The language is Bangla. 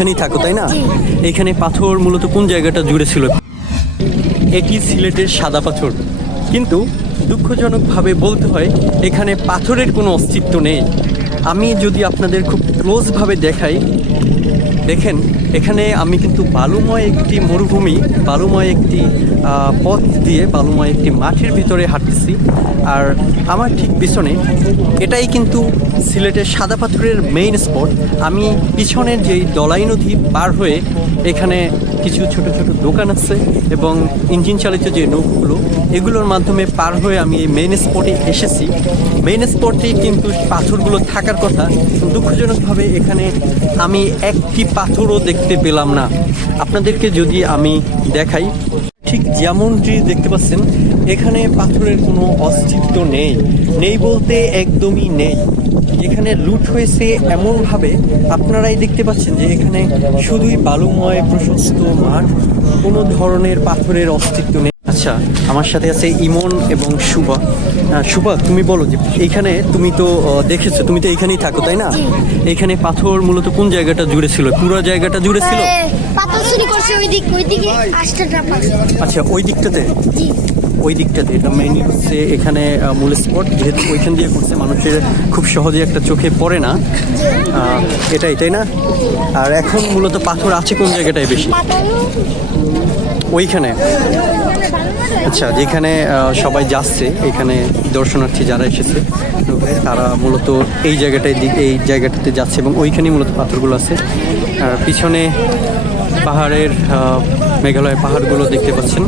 এখানেই থাকো তাই না? এখানে পাথর মূলত কোন জায়গাটা জুড়ে ছিল? এটি সিলেটের সাদা পাথর, কিন্তু দুঃখজনকভাবে বলতে হয় এখানে পাথরের কোনো অস্তিত্ব নেই। আমি যদি আপনাদের খুব ক্লোজভাবে দেখাই, দেখেন এখানে আমি কিন্তু বালুময় একটি মরুভূমি, বালুময় একটি পথ দিয়ে বালুময় একটি মাঠের ভিতরে হাঁটতেছি। আর আমার ঠিক পিছনে এটাই কিন্তু সিলেটের সাদা পাথরের মেইন স্পট। আমি পিছনের যেই দলাই নদী পার হয়ে এখানে কিছু ছোট ছোট দোকান আছে এবং ইঞ্জিন চালিত যে নৌকোগুলো, এগুলোর মাধ্যমে পার হয়ে আমি এই মেইন স্পটে এসেছি। মেইন স্পটে কিন্তু পাথরগুলো থাকার কথা, দুঃখজনকভাবে এখানে আমি একটি পাথরও দেখতে পেলাম না। আপনাদেরকে যদি আমি দেখাই, ঠিক যেমনটি দেখতে পাচ্ছেন এখানে পাথরের কোনো অস্তিত্ব নেই, নেই বলতে একদমই নেই। এখানে লুট হয়েছে এমনভাবে আপনারাই দেখতে পাচ্ছেন যে এখানে শুধুই বালুময় প্রশস্ত মাঠ, কোনো ধরনের পাথরের অস্তিত্ব নেই। আচ্ছা, আমার সাথে আছে ইমন এবং শুভা। শুভা, তুমি বলো যে এইখানে তুমি তো দেখেছো, তুমি তো এইখানেই থাকো তাই না? এখানে পাথর মূলত কোন জায়গাটা জুড়ে ছিল? পুরো জায়গাটা জুড়ে ছিল? পাথর চুরি করছে ওইদিকে আষ্টটা পাথর। আচ্ছা, ওই দিকটাতে? জি। ওই দিকটাতে এটা মেইনলি হচ্ছে এখানে মূল স্পট, যেহেতু ওইখান দিয়ে ঘুরছে মানুষের খুব সহজে একটা চোখে পড়ে না, এটাই না? আর এখন মূলত পাথর আছে কোন জায়গাটায় বেশি? ওইখানে। আচ্ছা, যেখানে সবাই যাচ্ছে, এখানে দর্শনার্থী যারা এসেছে তারা মূলত এই জায়গাটাতে যাচ্ছে এবং ওইখানেই মূলত পাথরগুলো আছে। আর পিছনে পাহাড়ের মেঘালয়ের পাহাড়গুলো দেখতে পাচ্ছেন।